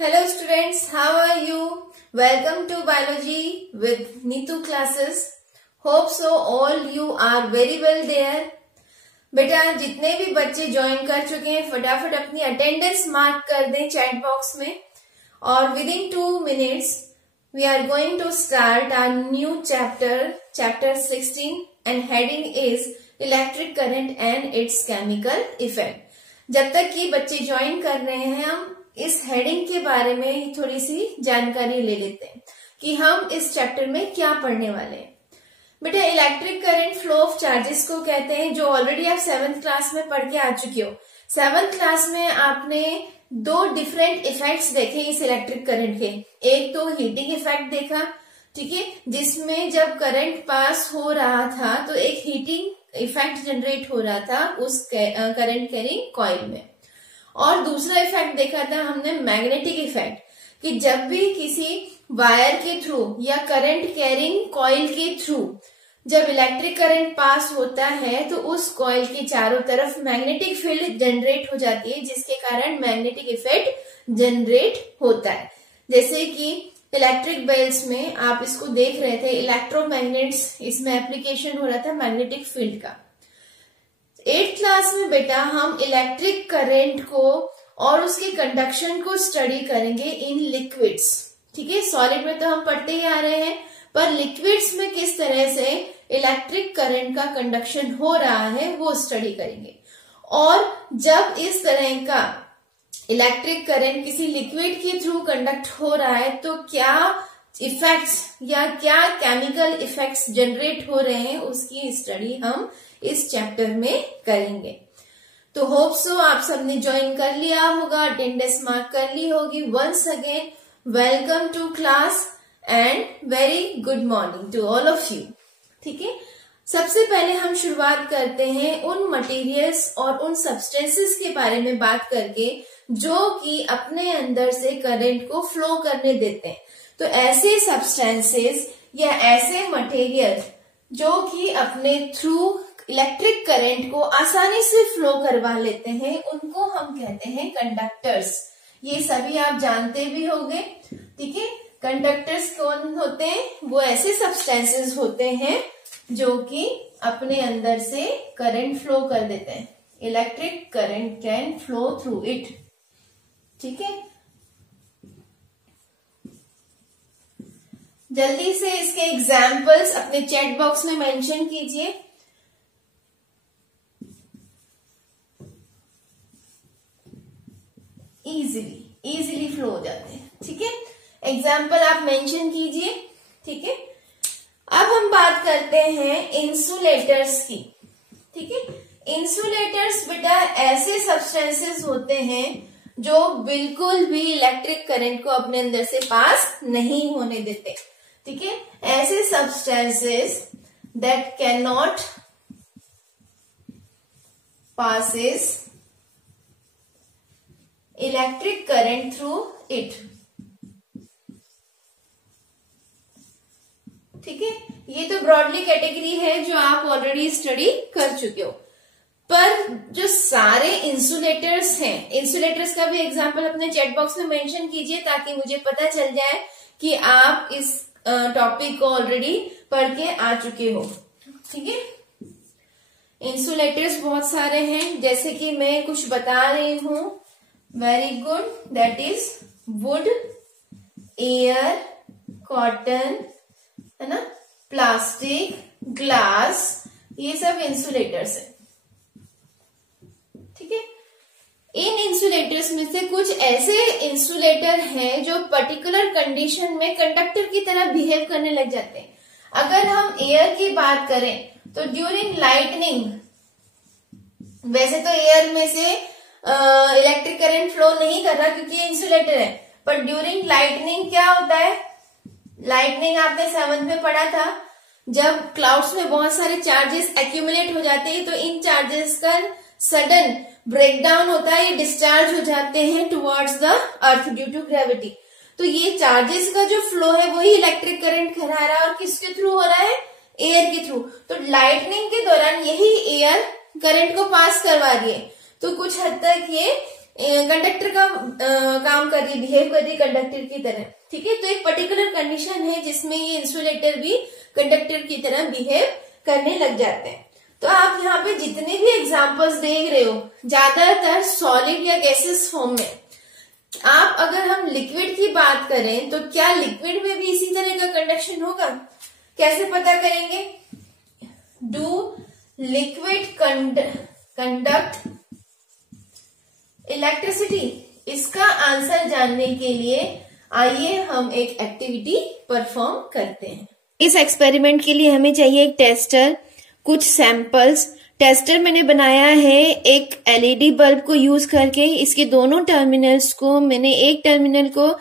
Hello students, how are you? Welcome to Biology with Neetu classes. Hope so all you are very well there. बेटा जितने भी बच्चे join कर चुके हैं फटाफट अपनी अटेंडेंस मार्क कर दें चैट बॉक्स में और with in 2 minutes we are going to start our new chapter 16 and heading is electric current and its chemical effect. जब तक कि बच्चे ज्वाइन कर रहे हैं हम इस हेडिंग के बारे में थोड़ी सी जानकारी ले लेते हैं कि हम इस चैप्टर में क्या पढ़ने वाले हैं। बेटा electric current flow of charges को कहते हैं, जो ऑलरेडी आप 7th क्लास में पढ़ के आ चुके हो। 7th क्लास में आपने 2 डिफरेंट इफेक्ट्स देखे इस इलेक्ट्रिक करंट के। एक तो हीटिंग इफेक्ट देखा, ठीक है, जिसमें जब करंट पास हो रहा था तो एक हीटिंग इफेक्ट जनरेट हो रहा था उस करंट कैरिंग कॉइल में। और दूसरा इफेक्ट देखा था हमने मैग्नेटिक इफेक्ट, कि जब भी किसी वायर के थ्रू या करंट कैरिंग कॉइल के थ्रू जब इलेक्ट्रिक करंट पास होता है तो उस कॉइल के चारों तरफ मैग्नेटिक फील्ड जनरेट हो जाती है, जिसके कारण मैग्नेटिक इफेक्ट जनरेट होता है। जैसे कि इलेक्ट्रिक बेल्स में आप इसको देख रहे थे, इलेक्ट्रोमैग्नेट्स, इसमें एप्लीकेशन हो रहा था मैग्नेटिक फील्ड का। 8th क्लास में बेटा हम इलेक्ट्रिक करंट को और उसके कंडक्शन को स्टडी करेंगे इन लिक्विड्स, ठीक है। सॉलिड में तो हम पढ़ते ही आ रहे हैं, पर लिक्विड्स में किस तरह से इलेक्ट्रिक करंट का कंडक्शन हो रहा है वो स्टडी करेंगे। और जब इस तरह का इलेक्ट्रिक करंट किसी लिक्विड के थ्रू कंडक्ट हो रहा है तो क्या इफेक्ट्स या क्या केमिकल इफेक्ट्स जनरेट हो रहे हैं उसकी स्टडी हम इस चैप्टर में करेंगे। तो होप सो आप सबने ज्वाइन कर लिया होगा, अटेंडेंस मार्क कर ली होगी। Once again welcome to class and very good morning to all of you, ठीक है। सबसे पहले हम शुरुआत करते हैं उन मटेरियल्स और उन सब्सटेंसेस के बारे में बात करके जो कि अपने अंदर से करंट को फ्लो करने देते हैं। तो ऐसे सब्सटेंसेस या ऐसे मटेरियल जो कि अपने थ्रू इलेक्ट्रिक करंट को आसानी से फ्लो करवा लेते हैं उनको हम कहते हैं कंडक्टर्स। ये सभी आप जानते भी होंगे, ठीक है। कंडक्टर्स कौन होते हैं? वो ऐसे सब्सटेंसेस होते हैं जो कि अपने अंदर से करंट फ्लो कर देते हैं। Electric current can flow through it, ठीक है। जल्दी से इसके एग्जाम्पल्स अपने चैट बॉक्स में मेंशन कीजिए। इजीली फ्लो हो जाते हैं, ठीक है। एग्जाम्पल आप मेंशन कीजिए, ठीक है। अब हम बात करते हैं इंसुलेटर्स की, ठीक है। इंसुलेटर्स बेटा ऐसे सब्सटेंसेस होते हैं जो बिल्कुल भी इलेक्ट्रिक करंट को अपने अंदर से पास नहीं होने देते, ठीक है। ऐसे substances that can not passes electric current through it, ठीक है। ये तो ब्रॉडली कैटेगरी है जो आप ऑलरेडी स्टडी कर चुके हो। पर जो सारे इंसुलेटर्स हैं, इंसुलेटर्स का भी एग्जांपल अपने चैट बॉक्स में मेंशन कीजिए ताकि मुझे पता चल जाए कि आप इस टॉपिक को ऑलरेडी पढ़ के आ चुके हो, ठीक है। इंसुलेटर्स बहुत सारे हैं, जैसे कि मैं कुछ बता रही हूं। Very good, that is would, air, cotton, है ना, प्लास्टिक, ग्लास, ये सब इंसुलेटर्स है, ठीक है। इन इंसुलेटर्स में से कुछ ऐसे इंसुलेटर हैं जो पर्टिकुलर कंडीशन में कंडक्टर की तरह बिहेव करने लग जाते हैं। अगर हम एयर की बात करें तो ड्यूरिंग लाइटनिंग, वैसे तो एयर में से इलेक्ट्रिक करंट फ्लो नहीं कर रहा क्योंकि ये इंसुलेटर है, पर ड्यूरिंग लाइटनिंग क्या होता है? लाइटनिंग आपने 7th में पढ़ा था, जब क्लाउड्स में बहुत सारे चार्जेस एक्यूमुलेट हो जाते हैं तो इन चार्जेस का सडन ब्रेकडाउन होता है, ये डिस्चार्ज हो जाते हैं towards the earth due to gravity. तो ये चार्जेस का जो फ्लो है वही इलेक्ट्रिक करंट करा रहा है, और किसके थ्रू हो रहा है? एयर के थ्रू। तो लाइटनिंग के दौरान यही एयर करंट को पास करवा रही है, तो कुछ हद तक ये कंडक्टर का काम कर रही, बिहेव कर रही कंडक्टर की तरह, ठीक है। तो एक पर्टिकुलर कंडीशन है जिसमें ये इंसुलेटर भी कंडक्टर की तरह बिहेव करने लग जाते हैं। तो आप यहाँ पे जितने भी एग्जांपल्स देख रहे हो ज्यादातर सॉलिड या गैसेस फॉर्म में। आप अगर हम लिक्विड की बात करें तो क्या लिक्विड में भी इसी तरह का कंडक्शन होगा? कैसे पता करेंगे? Do liquid conduct electricity? इसका आंसर जानने के लिए आइए हम एक एक्टिविटी परफॉर्म करते हैं। इस एक्सपेरिमेंट के लिए हमें चाहिए एक टेस्टर, कुछ सैंपल्स। टेस्टर मैंने बनाया है एक एलईडी बल्ब को यूज करके। इसके दोनों टर्मिनल्स को मैंने एक टर्मिनल को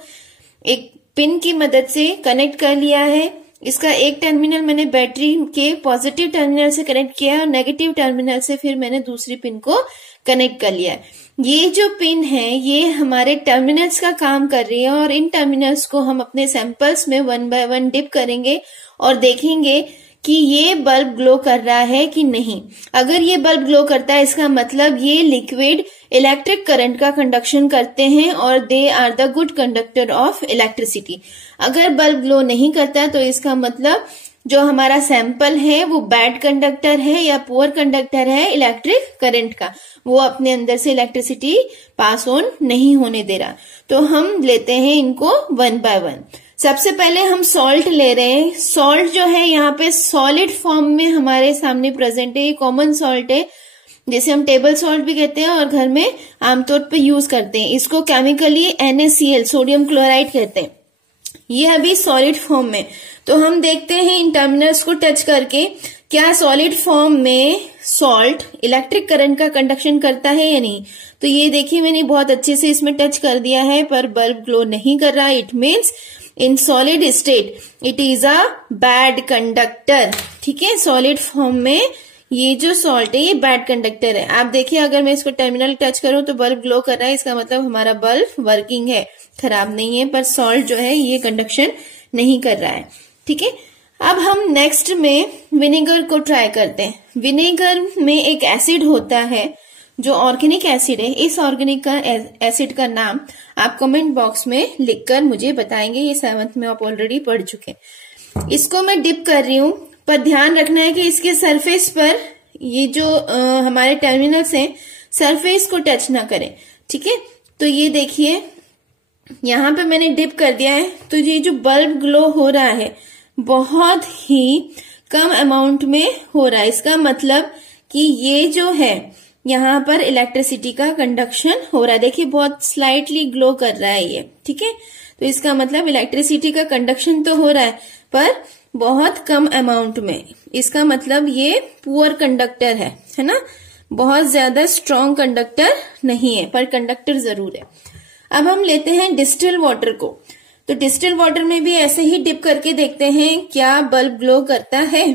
एक पिन की मदद से कनेक्ट कर लिया है। इसका एक टर्मिनल मैंने बैटरी के पॉजिटिव टर्मिनल से कनेक्ट किया और नेगेटिव टर्मिनल से फिर मैंने दूसरी पिन को कनेक्ट कर लिया है। ये जो पिन है ये हमारे टर्मिनल्स का काम कर रही है और इन टर्मिनल्स को हम अपने सैंपल्स में 1 बाय 1 डिप करेंगे और देखेंगे कि ये बल्ब ग्लो कर रहा है कि नहीं। अगर ये बल्ब ग्लो करता है इसका मतलब ये लिक्विड इलेक्ट्रिक करंट का कंडक्शन करते हैं और they are the good conductor of electricity. अगर बल्ब ग्लो नहीं करता तो इसका मतलब जो हमारा सैंपल है वो बैड कंडक्टर है या पुअर कंडक्टर है इलेक्ट्रिक करंट का, वो अपने अंदर से इलेक्ट्रिसिटी पास ऑन नहीं होने दे रहा। तो हम लेते हैं इनको 1 बाय 1। सबसे पहले हम सॉल्ट ले रहे हैं। सॉल्ट जो है यहाँ पे सॉलिड फॉर्म में हमारे सामने प्रेजेंट है। ये कॉमन सॉल्ट है जिसे हम टेबल सॉल्ट भी कहते हैं और घर में आमतौर पे यूज करते हैं। इसको केमिकली NaCl सोडियम क्लोराइड कहते हैं। ये अभी सॉलिड फॉर्म में। तो हम देखते हैं इन टर्मिनल्स को टच करके क्या सॉलिड फॉर्म में सॉल्ट इलेक्ट्रिक करंट का कंडक्शन करता है या नहीं। तो ये देखिए मैंने बहुत अच्छे से इसमें टच कर दिया है पर बल्ब ग्लो नहीं कर रहा। It means in solid state it is a bad conductor, ठीक है। सॉलिड फॉर्म में ये जो सॉल्ट है ये बैड कंडक्टर है। आप देखिए अगर मैं इसको टर्मिनल टच करूं तो बल्ब ग्लो कर रहा है, इसका मतलब हमारा बल्ब वर्किंग है, खराब नहीं है। पर सॉल्ट जो है ये कंडक्शन नहीं कर रहा है, ठीक है। अब हम नेक्स्ट में विनेगर को ट्राई करते हैं। विनेगर में एक एसिड होता है जो ऑर्गेनिक एसिड है। इस ऑर्गेनिक का एसिड का नाम आप कमेंट बॉक्स में लिखकर मुझे बताएंगे। ये 7th में आप ऑलरेडी पढ़ चुके। इसको मैं डिप कर रही हूं पर ध्यान रखना है कि इसके सरफेस पर ये जो हमारे टर्मिनल्स हैं सरफेस को टच ना करें, ठीक है। तो ये देखिए यहाँ पे मैंने डिप कर दिया है। तो ये जो बल्ब ग्लो हो रहा है बहुत ही कम अमाउंट में हो रहा है। इसका मतलब कि ये जो है यहाँ पर इलेक्ट्रिसिटी का कंडक्शन हो रहा है। देखिए बहुत स्लाइटली ग्लो कर रहा है ये, ठीक है। तो इसका मतलब इलेक्ट्रिसिटी का कंडक्शन तो हो रहा है पर बहुत कम अमाउंट में। इसका मतलब ये पुअर कंडक्टर है ना, बहुत ज्यादा स्ट्रॉन्ग कंडक्टर नहीं है पर कंडक्टर जरूर है। अब हम लेते हैं डिस्टिल वाटर को। तो डिस्टिल वाटर में भी ऐसे ही डिप करके देखते हैं क्या बल्ब ग्लो करता है।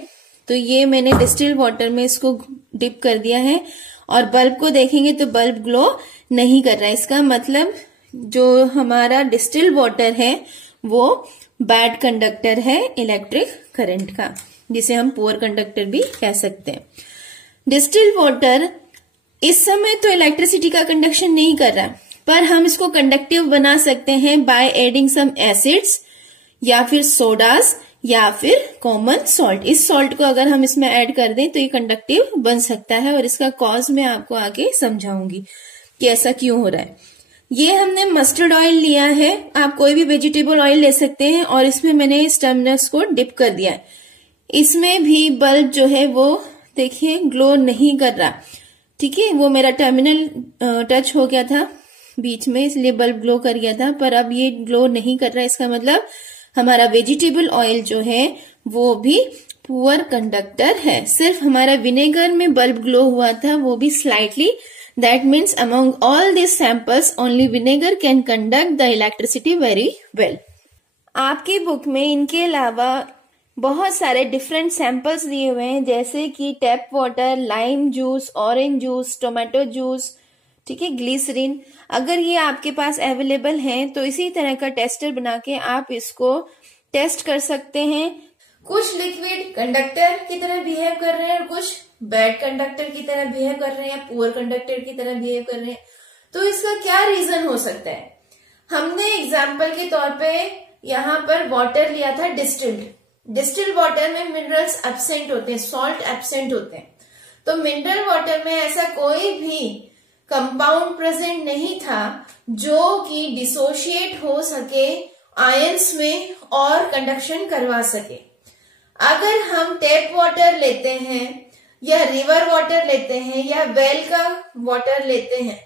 तो ये मैंने डिस्टिल वाटर में इसको डिप कर दिया है और बल्ब को देखेंगे तो बल्ब ग्लो नहीं कर रहा है। इसका मतलब जो हमारा डिस्टिल वाटर है वो बैड कंडक्टर है इलेक्ट्रिक करंट का, जिसे हम पुअर कंडक्टर भी कह सकते हैं। डिस्टिल वाटर इस समय तो इलेक्ट्रिसिटी का कंडक्शन नहीं कर रहा पर हम इसको कंडक्टिव बना सकते हैं बाय एडिंग सम एसिड्स या फिर सोडास या फिर कॉमन सॉल्ट। इस सॉल्ट को अगर हम इसमें ऐड कर दें तो ये कंडक्टिव बन सकता है और इसका कॉज मैं आपको आगे समझाऊंगी कि ऐसा क्यों हो रहा है। ये हमने मस्टर्ड ऑयल लिया है, आप कोई भी वेजिटेबल ऑयल ले सकते हैं और इसमें मैंने इस टर्मिनल्स को डिप कर दिया है। इसमें भी बल्ब जो है वो देखिए ग्लो नहीं कर रहा, ठीक है। वो मेरा टर्मिनल टच हो गया था बीच में इसलिए बल्ब ग्लो कर गया था पर अब ये ग्लो नहीं कर रहा है। इसका मतलब हमारा वेजिटेबल ऑयल जो है वो भी पुअर कंडक्टर है। सिर्फ हमारा विनेगर में बल्ब ग्लो हुआ था वो भी slightly. That means among all this samples only vinegar can conduct the electricity very well. आपकी बुक में इनके अलावा बहुत सारे डिफरेंट सैंपल्स दिए हुए हैं जैसे कि tap water, lime juice, orange juice, tomato juice, ठीक है, ग्लिसरीन। अगर ये आपके पास अवेलेबल हैं तो इसी तरह का टेस्टर बना के आप इसको टेस्ट कर सकते हैं। कुछ लिक्विड कंडक्टर की तरह बिहेव कर रहे हैं और कुछ बैड कंडक्टर की तरह बिहेव कर रहे हैं, पुअर कंडक्टर की तरह बिहेव कर रहे हैं। तो इसका क्या रीजन हो सकता है? हमने एग्जाम्पल के तौर पे यहाँ पर वाटर लिया था डिस्टिल्ड वाटर में मिनरल्स एब्सेंट होते हैं, सॉल्ट एब्सेंट होते हैं। तो मिनरल वाटर में ऐसा कोई भी कंपाउंड प्रेजेंट नहीं था जो कि डिसोशिएट हो सके आयंस में और कंडक्शन करवा सके। अगर हम टैप वाटर लेते हैं या रिवर वाटर लेते हैं या वेल का वाटर लेते हैं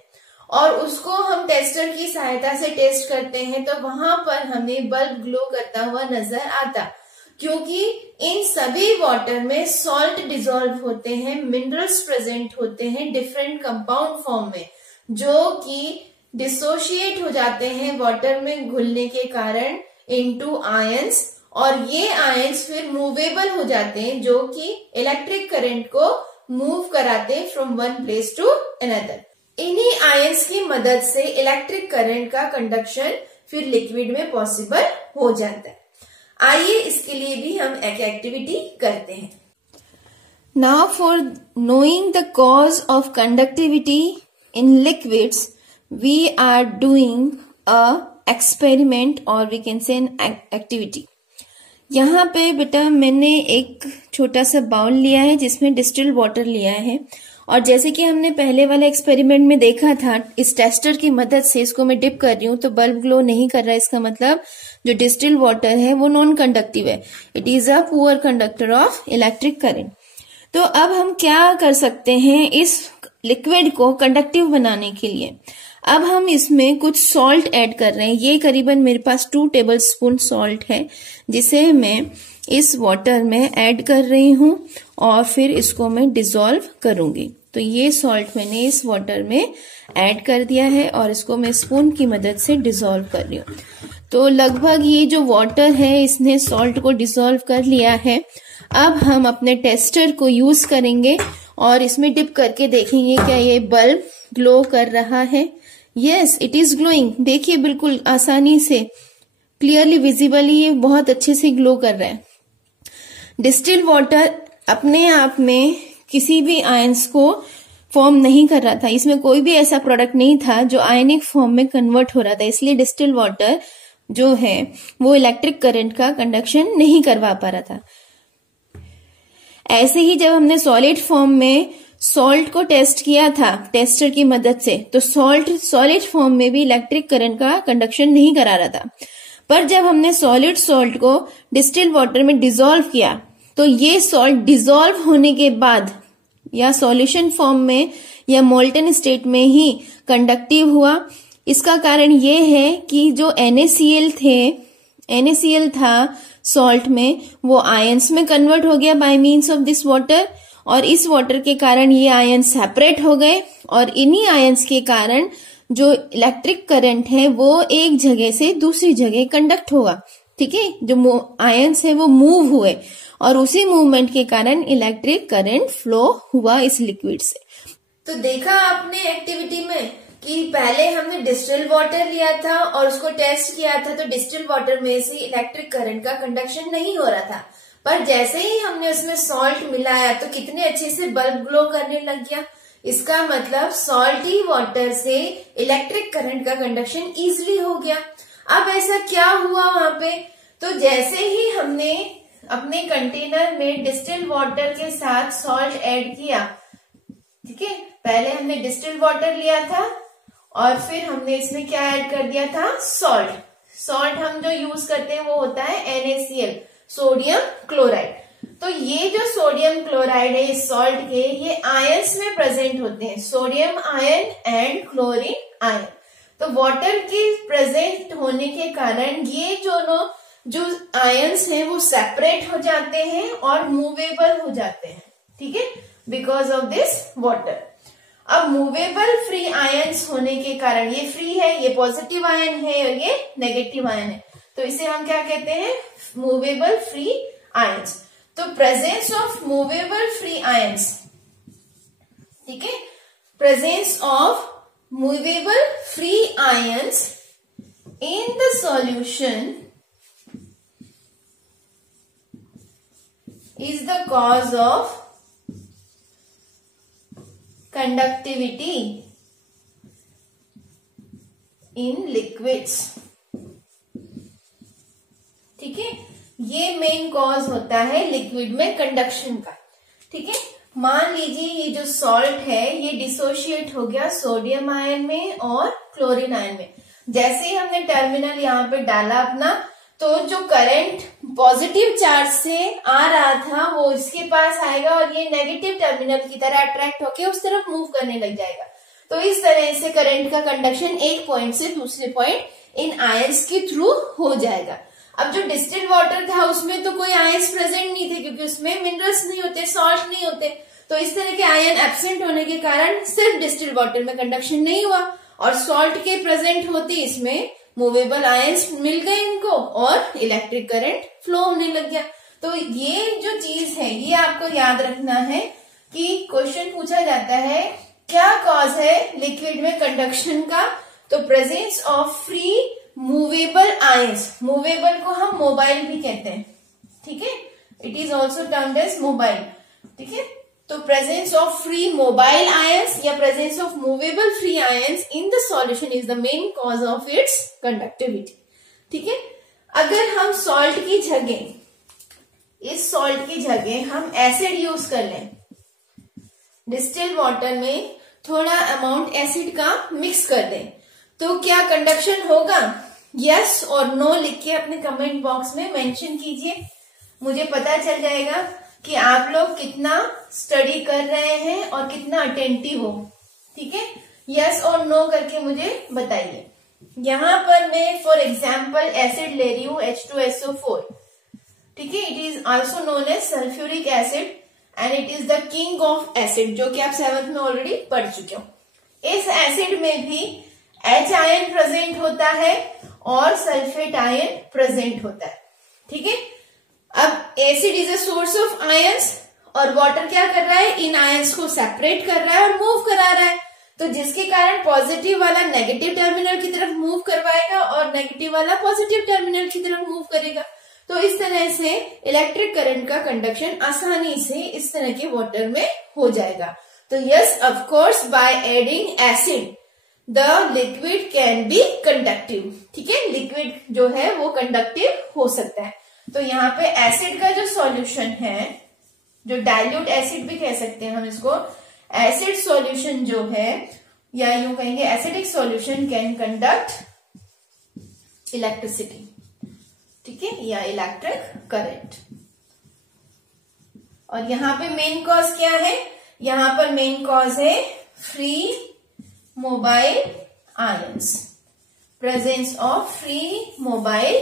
और उसको हम टेस्टर की सहायता से टेस्ट करते हैं तो वहां पर हमें बल्ब ग्लो करता हुआ नजर आता, क्योंकि इन सभी वाटर में सॉल्ट डिसॉल्व होते हैं, मिनरल्स प्रेजेंट होते हैं डिफरेंट कंपाउंड फॉर्म में, जो कि डिसोशिएट हो जाते हैं वाटर में घुलने के कारण इनटू आयंस, और ये आयंस फिर मूवेबल हो जाते हैं, जो कि इलेक्ट्रिक करंट को मूव कराते हैं from one place to another. इन्हीं आयंस की मदद से इलेक्ट्रिक करंट का कंडक्शन फिर लिक्विड में पॉसिबल हो जाता है। आइए इसके लिए भी हम एक एक्टिविटी करते हैं। Now for knowing the cause of conductivity in liquids we are doing a experiment और we can say an activity. यहाँ पे बेटा मैंने एक छोटा सा बाउल लिया है जिसमें डिस्टिल्ड वाटर लिया है, और जैसे कि हमने पहले वाले एक्सपेरिमेंट में देखा था, इस टेस्टर की मदद से इसको मैं डिप कर रही हूँ तो बल्ब ग्लो नहीं कर रहा है। इसका मतलब जो डिस्टिल्ड वाटर है वो नॉन कंडक्टिव है, it is a poor conductor of electric current. तो अब हम क्या कर सकते हैं इस लिक्विड को कंडक्टिव बनाने के लिए? अब हम इसमें कुछ सॉल्ट ऐड कर रहे हैं। ये करीबन मेरे पास 2 टेबलस्पून सॉल्ट है जिसे मैं इस वाटर में ऐड कर रही हूँ और फिर इसको मैं डिसॉल्व करूंगी। तो ये सॉल्ट मैंने इस वाटर में ऐड कर दिया है और इसको मैं स्पून की मदद से डिसॉल्व कर रही हूँ। तो लगभग ये जो वाटर है इसने सॉल्ट को डिसॉल्व कर लिया है। अब हम अपने टेस्टर को यूज करेंगे और इसमें डिप करके देखेंगे क्या ये बल्ब ग्लो कर रहा है। Yes, it is glowing. देखिए बिल्कुल आसानी से क्लियरली विजिबली ये बहुत अच्छे से ग्लो कर रहा है। डिस्टिल्ड वाटर अपने आप में किसी भी आयंस को फॉर्म नहीं कर रहा था, इसमें कोई भी ऐसा प्रोडक्ट नहीं था जो आयनिक फॉर्म में कन्वर्ट हो रहा था, इसलिए डिस्टिल्ड वाटर जो है वो इलेक्ट्रिक करंट का कंडक्शन नहीं करवा पा रहा था। ऐसे ही जब हमने सॉलिड फॉर्म में सॉल्ट को टेस्ट किया था टेस्टर की मदद से, तो सॉल्ट सॉलिड फॉर्म में भी इलेक्ट्रिक करंट का कंडक्शन नहीं करा रहा था। पर जब हमने सॉलिड सॉल्ट को डिस्टिल्ड वाटर में डिसॉल्व किया तो ये सॉल्ट डिसॉल्व होने के बाद या सॉल्यूशन फॉर्म में या मोल्टन स्टेट में ही कंडक्टिव हुआ। इसका कारण ये है कि जो NaCl था सॉल्ट में, वो आयंस में कन्वर्ट हो गया bye means of this water, और इस वाटर के कारण ये आयन सेपरेट हो गए और इन्हीं आयंस के कारण जो इलेक्ट्रिक करंट है वो एक जगह से दूसरी जगह कंडक्ट होगा। ठीक है, जो आयंस है वो मूव हुए और उसी मूवमेंट के कारण इलेक्ट्रिक करंट फ्लो हुआ इस लिक्विड से। तो देखा आपने एक्टिविटी में कि पहले हमने डिस्टिल्ड वाटर लिया था और उसको टेस्ट किया था, तो डिस्टिल्ड वाटर में से इलेक्ट्रिक करंट का कंडक्शन नहीं हो रहा था, पर जैसे ही हमने उसमें सॉल्ट मिलाया तो कितने अच्छे से बल्ब ग्लो करने लग गया। इसका मतलब सॉल्टी वाटर से इलेक्ट्रिक करंट का कंडक्शन इजीली हो गया। अब ऐसा क्या हुआ वहां पे? तो जैसे ही हमने अपने कंटेनर में डिस्टिल्ड वाटर के साथ सॉल्ट ऐड किया, ठीक है, पहले हमने डिस्टिल्ड वाटर लिया था और फिर हमने इसमें क्या ऐड कर दिया था? सॉल्ट हम जो यूज करते हैं वो होता है NaCl, सोडियम क्लोराइड। तो ये जो सोडियम क्लोराइड है इस सॉल्ट के, ये आयंस में प्रेजेंट होते हैं, sodium ion and chlorine ion. तो वाटर के प्रेजेंट होने के कारण ये जो आयंस हैं वो सेपरेट हो जाते हैं और मूवेबल हो जाते हैं। ठीक है, बिकॉज ऑफ दिस वाटर। अब मूवेबल फ्री आयंस होने के कारण, ये फ्री है, ये पॉजिटिव आयन है और ये नेगेटिव आयन है, तो इसे हम क्या कहते हैं? Movable free ions. तो presence of movable free ions, ठीक है, presence of movable free ions in the solution is the cause of conductivity in liquids. ठीक है, ये मेन कॉज होता है लिक्विड में कंडक्शन का। ठीक है, मान लीजिए ये जो सॉल्ट है ये डिसोशिएट हो गया सोडियम आयन में और क्लोरीन आयन में। जैसे ही हमने टर्मिनल यहाँ पे डाला अपना, तो जो करंट पॉजिटिव चार्ज से आ रहा था वो इसके पास आएगा और ये नेगेटिव टर्मिनल की तरह अट्रैक्ट होके उस तरफ मूव करने लग जाएगा। तो इस तरह से करंट का कंडक्शन एक पॉइंट से दूसरे पॉइंट इन आयंस के थ्रू हो जाएगा। अब जो डिस्टिल्ड वाटर था उसमें तो कोई आयंस प्रेजेंट नहीं थे, क्योंकि उसमें मिनरल्स नहीं होते, सॉल्ट नहीं होते, तो इस तरह के आयन एब्सेंट होने के कारण सिर्फ डिस्टिल्ड वाटर में कंडक्शन नहीं हुआ, और सॉल्ट के प्रेजेंट होते इसमें मूवेबल आयंस मिल गए इनको और इलेक्ट्रिक करंट फ्लो होने लग गया। तो ये जो चीज है ये आपको याद रखना है कि क्वेश्चन पूछा जाता है क्या कॉज है लिक्विड में कंडक्शन का, तो presence of free movable ions. Movable को हम मोबाइल भी कहते हैं। ठीक है, it is also termed as mobile. ठीक है, तो presence of free mobile ions या presence of movable free ions in the solution is the main cause of its conductivity. ठीक है, अगर हम सॉल्ट की जगह, इस सॉल्ट की जगह हम एसिड यूज कर लें, डिस्टिल्ड वाटर में थोड़ा अमाउंट एसिड का मिक्स कर दें, तो क्या कंडक्शन होगा? यस और नो लिख के अपने कमेंट बॉक्स में मेंशन कीजिए, मुझे पता चल जाएगा कि आप लोग कितना स्टडी कर रहे हैं और कितना अटेंटिव हो। ठीक है, यस और नो करके मुझे बताइए। यहां पर मैं फॉर एग्जाम्पल एसिड ले रही हूं H2SO4। ठीक है, it is also known as sulphuric acid and it is the king of acid, जो कि आप 7th में ऑलरेडी पढ़ चुके हो। इस एसिड में भी H आयन प्रेजेंट होता है और सल्फेट आयन प्रेजेंट होता है। ठीक है, अब acid is a source of ions और वाटर क्या कर रहा है, इन आयंस को सेपरेट कर रहा है और मूव करा रहा है, तो जिसके कारण पॉजिटिव वाला नेगेटिव टर्मिनल की तरफ मूव करवाएगा और नेगेटिव वाला पॉजिटिव टर्मिनल की तरफ मूव करेगा। तो इस तरह से इलेक्ट्रिक करंट का कंडक्शन आसानी से इस तरह के वाटर में हो जाएगा। तो yes, of course by adding acid the liquid can be conductive. ठीक है, लिक्विड जो है वो कंडक्टिव हो सकता है। तो यहाँ पे एसिड का जो सॉल्यूशन है, जो डाइल्यूट एसिड भी कह सकते हैं हम इसको, एसिड सॉल्यूशन जो है, या यूं कहेंगे acidic solution can conduct electricity. ठीक है, या इलेक्ट्रिक करंट। और यहाँ पे मेन कॉज क्या है, यहाँ पर मेन कॉज है free mobile ions, presence of free mobile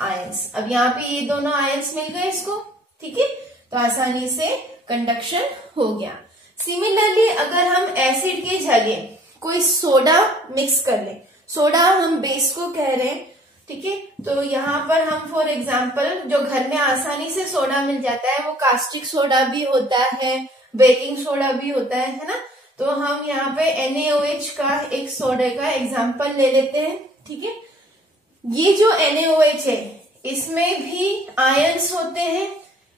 ions. अब यहाँ पे ये दोनों आयंस मिल गए इसको। ठीक है, तो आसानी से कंडक्शन हो गया। सिमिलरली अगर हम एसिड के जगह कोई सोडा मिक्स कर लें, सोडा हम बेस को कह रहे हैं। ठीक है, तो यहाँ पर हम फॉर एग्जाम्पल जो घर में आसानी से सोडा मिल जाता है वो कास्टिक सोडा भी होता है, बेकिंग सोडा भी होता है ना। तो हम यहाँ पे NaOH का एक सोडे का एग्जाम्पल ले लेते हैं। ठीक है, ये जो NaOH है इसमें भी आयंस होते हैं,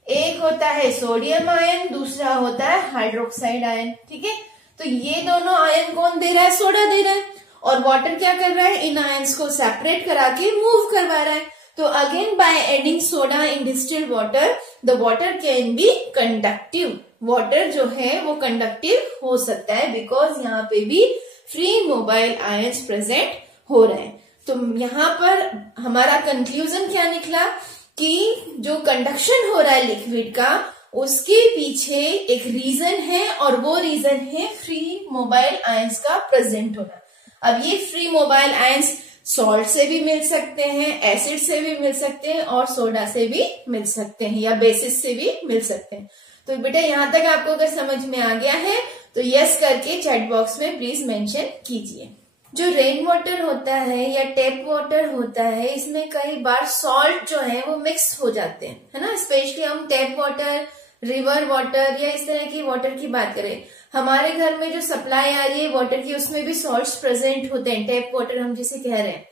एक होता है सोडियम आयन, दूसरा होता है हाइड्रोक्साइड आयन। ठीक है, तो ये दोनों आयन कौन दे रहा है, सोडा दे रहा है, और वाटर क्या कर रहा है, इन आयंस को सेपरेट करा के मूव करवा रहा है। तो again by adding soda in distilled water the water can be conductive. Water जो है वो कंडक्टिव हो सकता है बिकॉज यहाँ पे भी फ्री मोबाइल आयंस प्रेजेंट हो रहे हैं। तो यहाँ पर हमारा कंक्लूजन क्या निकला कि जो कंडक्शन हो रहा है लिक्विड का, उसके पीछे एक रीजन है और वो रीजन है फ्री मोबाइल आयंस का प्रेजेंट होना। अब ये फ्री मोबाइल आयंस सॉल्ट से भी मिल सकते हैं, एसिड से भी मिल सकते हैं और सोडा से भी मिल सकते हैं या बेसिस से भी मिल सकते हैं। तो बेटा यहाँ तक आपको अगर समझ में आ गया है तो यस करके चैट बॉक्स में प्लीज मेंशन कीजिए। जो रेन वाटर होता है या टैप वाटर होता है इसमें कई बार सॉल्ट जो है वो मिक्स हो जाते हैं, है ना। स्पेशली हम टैप वाटर, रिवर वाटर या इस तरह की वाटर की बात करें, हमारे घर में जो सप्लाई आ रही है वाटर की उसमें भी सॉल्ट्स प्रेजेंट होते हैं, टैप वाटर हम जिसे कह रहे हैं।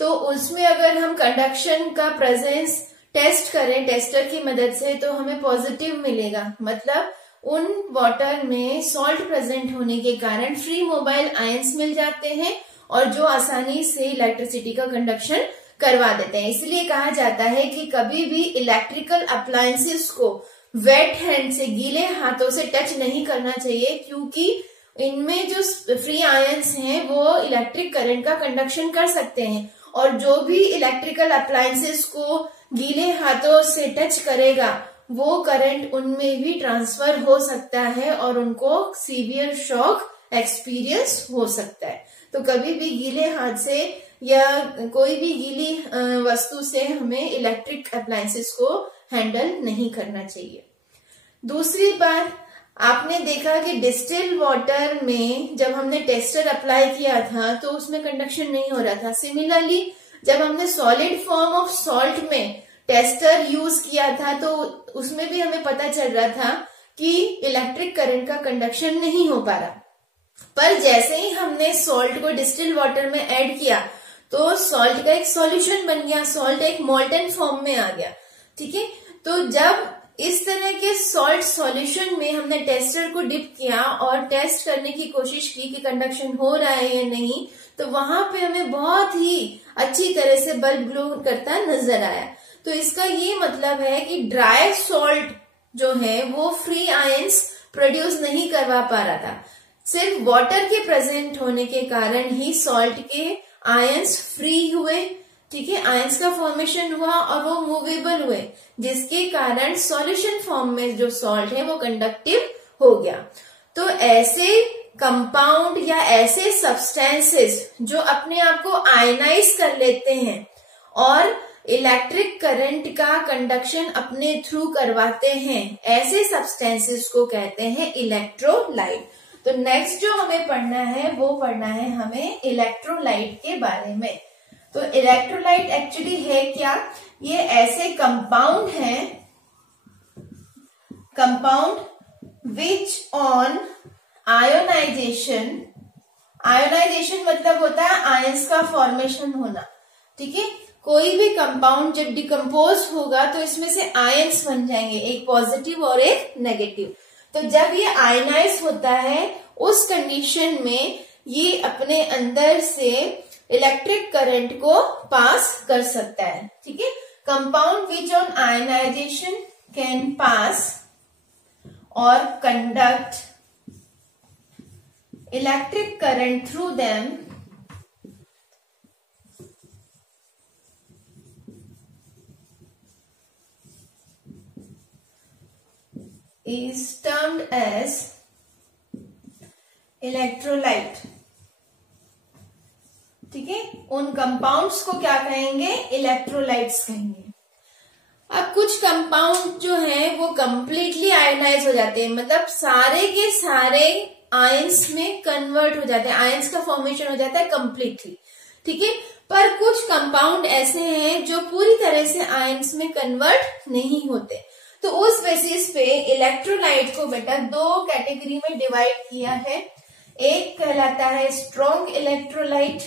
तो उसमें अगर हम कंडक्शन का प्रेजेंस टेस्ट करें टेस्टर की मदद से तो हमें पॉजिटिव मिलेगा, मतलब उन वाटर में सॉल्ट प्रेजेंट होने के कारण फ्री मोबाइल आयंस मिल जाते हैं और जो आसानी से इलेक्ट्रिसिटी का कंडक्शन करवा देते हैं। इसलिए कहा जाता है कि कभी भी इलेक्ट्रिकल अप्लायंसेस को वेट हैंड से, गीले हाथों से टच नहीं करना चाहिए, क्योंकि इनमें जो फ्री आयंस हैं वो इलेक्ट्रिक करंट का कंडक्शन कर सकते हैं, और जो भी इलेक्ट्रिकल अप्लायंसेस को गीले हाथों से टच करेगा वो करंट उनमें भी ट्रांसफर हो सकता है और उनको सीवियर शॉक एक्सपीरियंस हो सकता है। तो कभी भी गीले हाथ से या कोई भी गीली वस्तु से हमें इलेक्ट्रिक अप्लायंसेस को हैंडल नहीं करना चाहिए। दूसरी बात, आपने देखा कि डिस्टिल वाटर में जब हमने टेस्टर अप्लाई किया था तो उसमें कंडक्शन नहीं हो रहा था। सिमिलरली जब हमने सॉलिड फॉर्म ऑफ सॉल्ट में टेस्टर यूज किया था तो उसमें भी हमें पता चल रहा था कि इलेक्ट्रिक करंट का कंडक्शन नहीं हो पा रहा। पर जैसे ही हमने सॉल्ट को डिस्टिल वाटर में ऐड किया तो सॉल्ट का एक सॉल्यूशन बन गया, सॉल्ट एक मोल्टन फॉर्म में आ गया। ठीक है, तो जब इस तरह के सॉल्ट सॉल्यूशन में हमने टेस्टर को डिप किया और टेस्ट करने की कोशिश की कि कंडक्शन हो रहा है या नहीं, तो वहां पे हमें बहुत ही अच्छी तरह से बल्ब ग्लो करता नजर आया। तो इसका ये मतलब है कि ड्राई सॉल्ट जो है वो फ्री आयंस प्रोड्यूस नहीं करवा पा रहा था। सिर्फ वाटर के प्रेजेंट होने के कारण ही सॉल्ट के आयंस फ्री हुए। ठीक है, आयंस का फॉर्मेशन हुआ और वो मूवेबल हुए, जिसके कारण सॉल्यूशन फॉर्म में जो सॉल्ट है वो कंडक्टिव हो गया। तो ऐसे कंपाउंड या ऐसे सब्सटेंसेस जो अपने आप को आयनाइज कर लेते हैं और इलेक्ट्रिक करंट का कंडक्शन अपने थ्रू करवाते हैं, ऐसे सब्सटेंसेस को कहते हैं इलेक्ट्रोलाइट। तो नेक्स्ट जो हमें पढ़ना है वो पढ़ना है हमें इलेक्ट्रोलाइट के बारे में। तो इलेक्ट्रोलाइट एक्चुअली है क्या? ये ऐसे कंपाउंड हैं, compound which on ionization, ionization मतलब होता है आयंस का फॉर्मेशन होना। ठीक है, कोई भी कंपाउंड जब डिकम्पोज होगा तो इसमें से आयंस बन जाएंगे, एक पॉजिटिव और एक नेगेटिव। तो जब ये आयनाइज होता है उस कंडीशन में ये अपने अंदर से इलेक्ट्रिक करंट को पास कर सकता है। ठीक है, compound which on ionisation can pass और conduct electric current through them is termed as electrolyte. ठीक है, उन कंपाउंड्स को क्या कहेंगे? इलेक्ट्रोलाइट्स कहेंगे। अब कुछ कंपाउंड जो है वो कंप्लीटली आयनाइज हो जाते हैं, मतलब सारे के सारे आयंस में कन्वर्ट हो जाते हैं, आयंस का फॉर्मेशन हो जाता है कंप्लीटली। ठीक है, पर कुछ कंपाउंड ऐसे हैं जो पूरी तरह से आयंस में कन्वर्ट नहीं होते। तो उस बेसिस पे इलेक्ट्रोलाइट को बेटा दो कैटेगरी में डिवाइड किया है। एक कहलाता है स्ट्रॉन्ग इलेक्ट्रोलाइट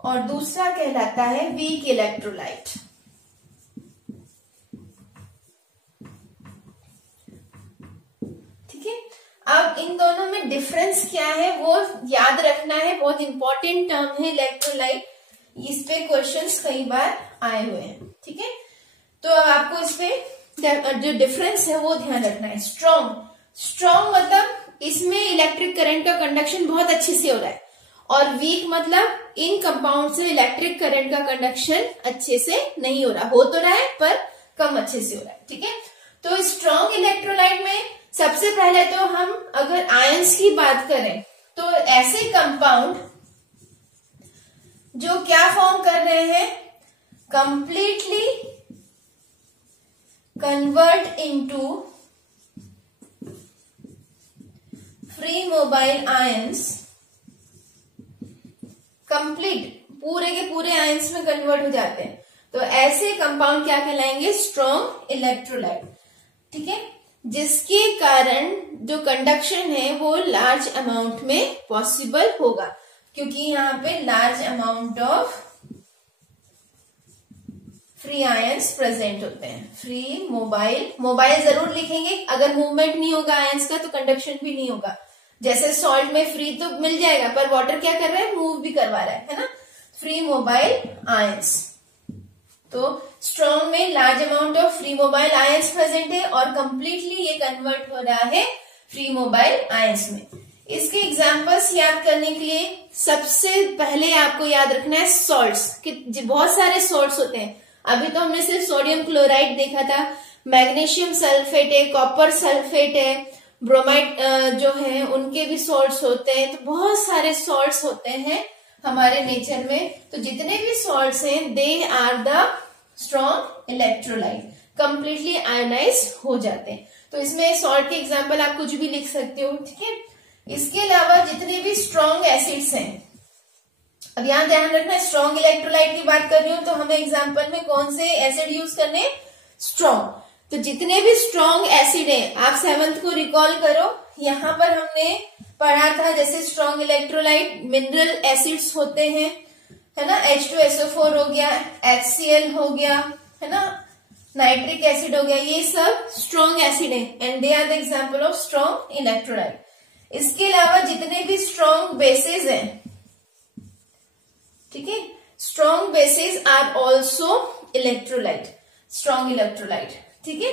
और दूसरा कहलाता है वीक इलेक्ट्रोलाइट। ठीक है, अब इन दोनों में डिफरेंस क्या है वो याद रखना है, बहुत इंपॉर्टेंट टर्म है इलेक्ट्रोलाइट, इस पे क्वेश्चंस कई बार आए हुए हैं। ठीक है, तो आपको इस पे जो डिफरेंस है वो ध्यान रखना है। स्ट्रॉन्ग मतलब इसमें इलेक्ट्रिक करंट का कंडक्शन बहुत अच्छे से हो रहा है, और वीक मतलब इन कंपाउंड से इलेक्ट्रिक करंट का कंडक्शन अच्छे से नहीं हो रहा, हो तो रहा है पर कम अच्छे से हो रहा है। ठीक है, तो स्ट्रॉन्ग इलेक्ट्रोलाइट में सबसे पहले तो हम अगर आयंस की बात करें तो ऐसे कंपाउंड जो क्या फॉर्म कर रहे हैं, completely convert into free mobile ions, complete पूरे के पूरे आयंस में कन्वर्ट हो जाते हैं, तो ऐसे कंपाउंड क्या कहलाएंगे? Strong electrolyte. ठीक है, जिसके कारण जो कंडक्शन है वो लार्ज अमाउंट में पॉसिबल होगा, क्योंकि यहाँ पे large amount of free ions present होते हैं। फ्री मोबाइल, मोबाइल जरूर लिखेंगे, अगर मूवमेंट नहीं होगा आयंस का तो कंडक्शन भी नहीं होगा। जैसे सॉल्ट में फ्री तो मिल जाएगा, पर वाटर क्या कर रहा है, मूव भी करवा रहा है ना, फ्री मोबाइल आयंस। तो स्ट्रॉन्ग में large amount of free mobile ions present है और कंप्लीटली ये कन्वर्ट हो रहा है फ्री मोबाइल आयंस में। इसके एग्जांपल्स याद करने के लिए सबसे पहले आपको याद रखना है सॉल्ट्स, कि बहुत सारे सॉल्ट्स होते हैं। अभी तो हमने सिर्फ सोडियम क्लोराइड देखा था, मैग्नीशियम सल्फेट है, कॉपर सल्फेट है, ब्रोमाइड जो है उनके भी सॉल्ट्स होते हैं। तो बहुत सारे सॉल्ट्स होते हैं हमारे नेचर में। तो जितने भी सॉल्ट्स हैं they are the strong electrolyte, completely ionize हो जाते हैं। तो इसमें सॉल्ट के एग्जाम्पल आप कुछ भी लिख सकते हो, ठीक है। इसके अलावा जितने भी स्ट्रॉन्ग एसिड्स हैं, अब यहाँ ध्यान रखना, स्ट्रॉन्ग इलेक्ट्रोलाइट की बात कर रही हूँ तो हमें एग्जाम्पल में कौन से एसिड यूज करने, स्ट्रॉन्ग। तो जितने भी स्ट्रॉन्ग एसिड हैं, आप 7th को रिकॉल करो, यहाँ पर हमने पढ़ा था जैसे स्ट्रॉन्ग इलेक्ट्रोलाइट मिनरल एसिड्स होते हैं, है ना, H2SO4 हो गया, HCl हो गया, है ना, नाइट्रिक एसिड हो गया, ये सब स्ट्रॉन्ग एसिड है and they are the example of strong electrolyte. इसके अलावा जितने भी स्ट्रॉन्ग बेसिस हैं, ठीक है, strong bases are also electrolyte, strong electrolyte, ठीक है।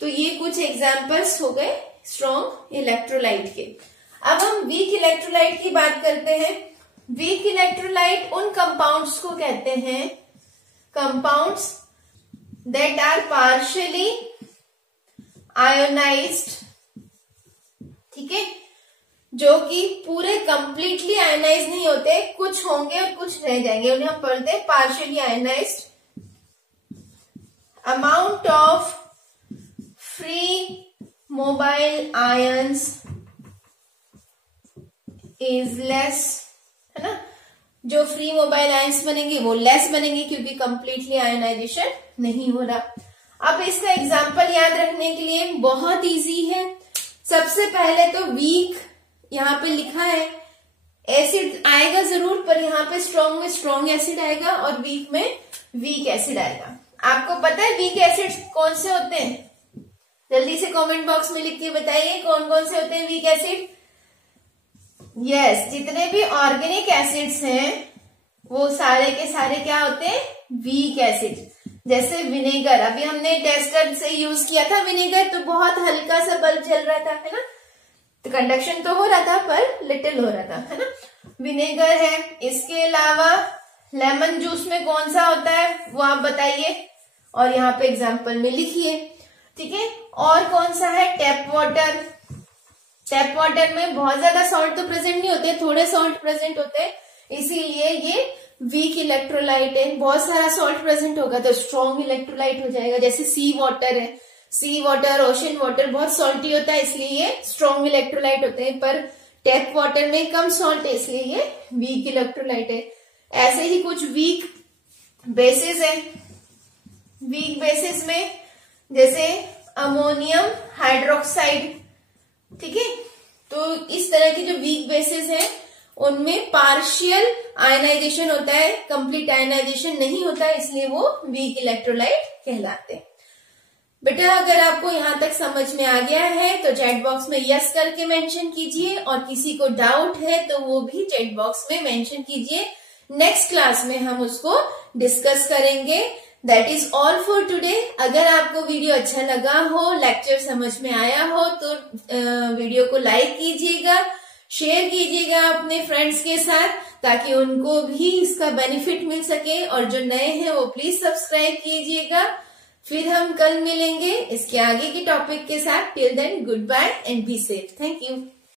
तो ये कुछ एग्जाम्पल्स हो गए स्ट्रॉन्ग इलेक्ट्रोलाइट के। अब हम वीक इलेक्ट्रोलाइट की बात करते हैं। वीक इलेक्ट्रोलाइट उन कंपाउंड्स को कहते हैं, compounds that are partially ionized, ठीक है, जो कि पूरे कंप्लीटली आयोनाइज नहीं होते, कुछ होंगे और कुछ रह जाएंगे, उन्हें हम पढ़ते हैं partially ionised. Amount of free mobile ions is less, है ना, जो फ्री मोबाइल आयंस बनेंगे वो लेस बनेंगे क्योंकि कंप्लीटली आयोनाइजेशन नहीं हो रहा। अब इसका एग्जांपल याद रखने के लिए बहुत इजी है। सबसे पहले तो वीक यहाँ पे लिखा है, एसिड आएगा जरूर, पर यहाँ पे स्ट्रॉन्ग में स्ट्रॉन्ग एसिड आएगा और वीक में वीक एसिड आएगा। आपको पता है वीक एसिड कौन से होते हैं? जल्दी से कमेंट बॉक्स में लिख के बताइए कौन कौन से होते हैं वीक एसिड। यस, जितने भी ऑर्गेनिक एसिड्स हैं वो सारे के सारे क्या होते हैं, वीक एसिड। जैसे विनेगर, अभी हमने टेस्टर से यूज किया था विनेगर, तो बहुत हल्का सा बल्ब जल रहा था, है ना, तो कंडक्शन तो हो रहा था पर लिटिल हो रहा था, है ना, विनेगर है। इसके अलावा लेमन जूस में कौन सा होता है वो आप बताइए और यहाँ पे एग्जाम्पल में लिखिए, ठीक है। और कौन सा है, टैप वाटर। टैप वाटर में बहुत ज्यादा सॉल्ट तो प्रेजेंट नहीं होते, थोड़े सॉल्ट प्रेजेंट होते हैं, इसीलिए ये वीक इलेक्ट्रोलाइट है। बहुत सारा सॉल्ट प्रेजेंट होगा तो स्ट्रॉन्ग इलेक्ट्रोलाइट हो जाएगा। जैसे सी वाटर है, सी वाटर, ओशन वाटर बहुत सॉल्टी होता है इसलिए ये स्ट्रॉन्ग इलेक्ट्रोलाइट होते हैं, पर टैप वाटर में कम सॉल्ट है इसलिए ये वीक इलेक्ट्रोलाइट है। ऐसे ही कुछ वीक बेसिस है। वीक बेसिस में जैसे अमोनियम हाइड्रोक्साइड, ठीक है। तो इस तरह के जो वीक बेसिस हैं उनमें पार्शियल आयनाइजेशन होता है, कंप्लीट आयनाइजेशन नहीं होता है, इसलिए वो वीक इलेक्ट्रोलाइट कहलाते हैं। बेटा अगर आपको यहाँ तक समझ में आ गया है तो चैट बॉक्स में यस करके मेंशन कीजिए, और किसी को डाउट है तो वो भी चैट बॉक्स में मेंशन कीजिए। नेक्स्ट क्लास में हम उसको डिस्कस करेंगे। That is all for today. अगर आपको वीडियो अच्छा लगा हो, लेक्चर समझ में आया हो तो वीडियो को लाइक कीजिएगा, शेयर कीजिएगा अपने फ्रेंड्स के साथ ताकि उनको भी इसका बेनिफिट मिल सके, और जो नए हैं वो प्लीज सब्सक्राइब कीजिएगा। फिर हम कल मिलेंगे इसके आगे के टॉपिक के साथ। Till then goodbye and be safe. Thank you.